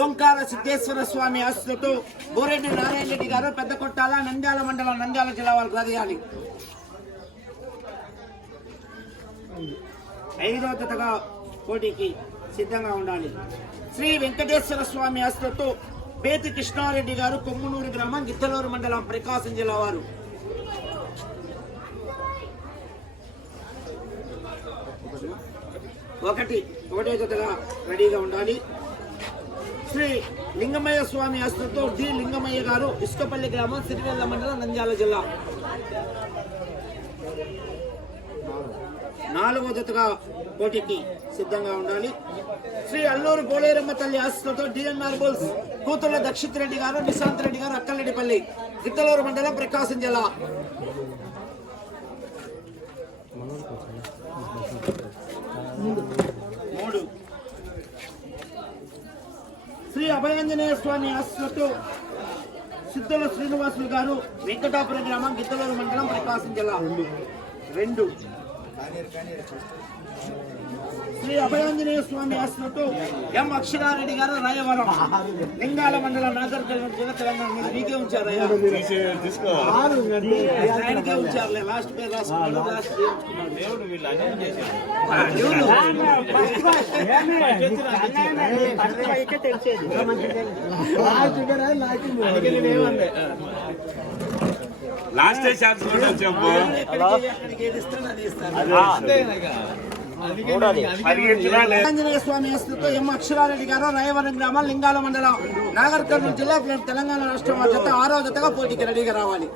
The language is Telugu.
ఓంకార సిద్ధేశ్వర స్వామి ఆస్తులతో గోరెడ్డి నారాయణ రెడ్డి గారు పెద్ద కొట్టాల నంద్యాల మండలం నంద్యాల జిల్లా వాళ్ళకి రదయాలి ఐదో జతగా పోటీకి సిద్ధంగా ఉండాలి. శ్రీ వెంకటేశ్వర స్వామి ఆస్తులతో బేతి కృష్ణారెడ్డి గారు కొమ్మునూరు గ్రామం గిద్దలూరు మండలం ప్రకాశం జిల్లా వారు. ఒకటి ఒకటే జతగా రెడీగా ఉండాలి. శ్రీ లింగమయ్య స్వామి ఆస్తులతో డి. లింగమయ్య గారు ఇసుకపల్లి గ్రామం సిరివెల్ల మండలం నంద్యాల జిల్లా. నాలుగో జతగా పోటీకి సిద్ధంగా ఉండాలి. శ్రీ అల్లూరు పోలేరమ్మ తల్లి ఆస్తులతో డిఎన్ఆర్ బోల్స్ కూతుర్ల దక్షిత్ రెడ్డి గారు నిశాంత్ రెడ్డి గారు అక్కలరెడ్డిపల్లి గిద్దలూరు మండలం ప్రకాశం జిల్లా. శ్రీ అభయాంజనేయ స్వామి ఆస్తులతో సిద్ధుల శ్రీనివాసులు గారు వెంకటాపురం గ్రామం గిద్దలూరు మండలం ప్రకాశం జిల్లా. రెండు. శ్రీ అభయాంజనేయ స్వామి ఆస్తులతో ఎం అక్షరారెడ్డి గారు రాయవరం లింగాల మండలం నాగరికల్ జిల్లా తెలంగాణ మీకే ఉంచారు. ఆయనకే ఉంచారులే లాస్ట్ పేరు రాసుకున్నాడు లాస్ట్. లాస్ట్ ఛాన్స్ కూడా చెప్పు ఆంజనేయ స్వామి ఎం అక్షరారెడ్డి గారు రాయవరం గ్రామం లింగాల మండలం నాగర్ కర్నూలు జిల్లా తెలంగాణ రాష్ట్రం జత ఆరో జతగా పోటీకి రెడీగా రావాలి.